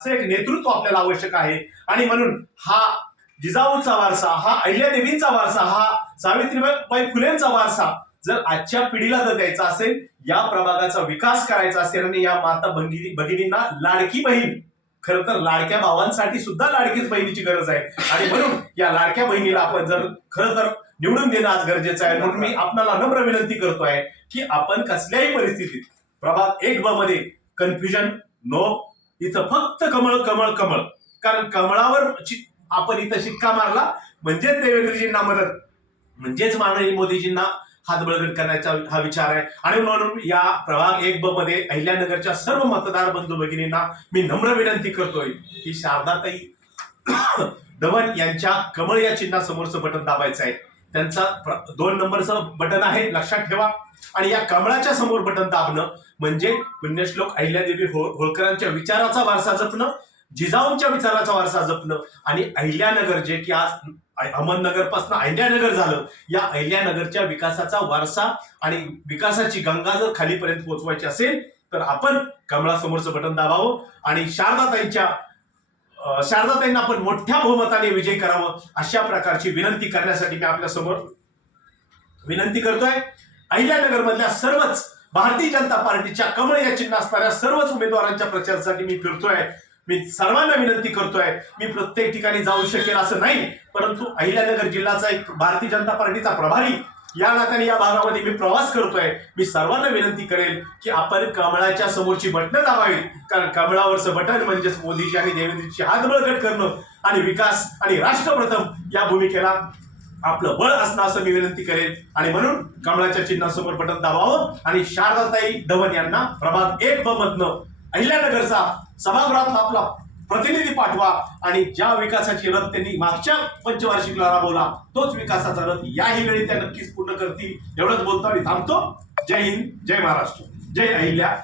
असं एक नेतृत्व आपल्याला आवश्यक आहे। आणि म्हणून हा जिजाऊचा वारसा, हा अहिल्यादेवींचा वारसा, हा सावित्रीबाई फुलेंचा वारसा जर आजच्या पिढीला जर द्यायचा असेल, या प्रभागाचा विकास करायचा असेल आणि या माता भगिनींना लाडकी बहीण, खरं तर लाडक्या भावांसाठी सुद्धा लाडकीच बहिणीची गरज आहे। आणि म्हणून या लाडक्या बहिणीला आपण जर खरं तर निवडून देणं आज गरजेचं आहे। म्हणून मी आपल्याला नम्र विनंती करतोय की आपण कसल्याही परिस्थितीत प्रभाग 1 ब मध्ये कन्फ्युजन नो, इथं फक्त कमळ कमळ कमळ, कारण कमळावर आपण इथं शिक्का मारला म्हणजेच देवेंद्रजींना मदत, म्हणजेच माननीय मोदीजींना हात बळकट करण्याचा हा विचार आहे। आणि म्हणून या प्रभाग 1 ब मध्ये अहिल्यानगरच्या सर्व मतदार बंधू भगिनींना मी नम्र विनंती करतोय की शारदाताई धवन यांच्या कमळ या चिन्हासमोरचं बटन दाबायचं आहे। त्यांचा 2 नंबरचं बटन आहे, लक्षात ठेवा। आणि या कमळाच्या समोर बटन दाबणं म्हणजे पुण्यश्लोक अहिल्यादेवी होळकरांच्या विचाराचा वारसा जपणं, जिजाऊंच्या विचाराचा वारसा जपणं आणि अहिल्यानगर जे की आज अहमदनगर पासून अहिल्यानगर झालं, या अहिल्यानगरच्या विकासाचा वारसा आणि विकासाची गंगा जर खालीपर्यंत पोहोचवायची असेल तर आपण कमळासमोरचं बटन दाबावं आणि शारदाताईंना आपण मोठ्या बहुमताने विजय करावं, अशा प्रकारची विनंती करण्यासाठी मी आपल्या समोर विनंती करतोय। अहिल्यानगर मधल्या सर्वच भारतीय जनता पार्टीच्या कमळ या चिन्ह असणाऱ्या सर्वच उमेदवारांच्या प्रचारासाठी मी फिरतोय। मी सर्वांना विनंती करतोय, मी प्रत्येक ठिकाणी जाऊ शकेल असं नाही, परंतु अहिल्यानगर जिल्ह्याचा एक भारतीय जनता पार्टीचा प्रभारी या नात्याने या भागामध्ये मी प्रवास करतोय। मी सर्वांना विनंती करेल की आपण कमळाच्या समोरची बटणं दाबावीत, कारण कमळावरचं बटन म्हणजेच मोदीजी आणि देवेंद्रजींची हात बळकट करणं आणि विकास आणि राष्ट्रप्रथम या भूमिकेला आपलं बळ असणं असं मी विनंती करेल। आणि म्हणून कमळाच्या चिन्हासमोर बटन दाबावं आणि शारदाताई धवन यांना प्रभाग 1 ब मधनं अहिल्यानगरचा सभागृहात आपला प्रतिनिधी पाठवा आणि ज्या विकासाची रथ त्यांनी मागच्या पंचवार्षिकला राबवला तोच विकासाचा रथ याही वेळी त्या नक्कीच पूर्ण करतील। एवढंच बोलतो आणि थांबतो। जय हिंद, जय महाराष्ट्र, जय अहिल्या।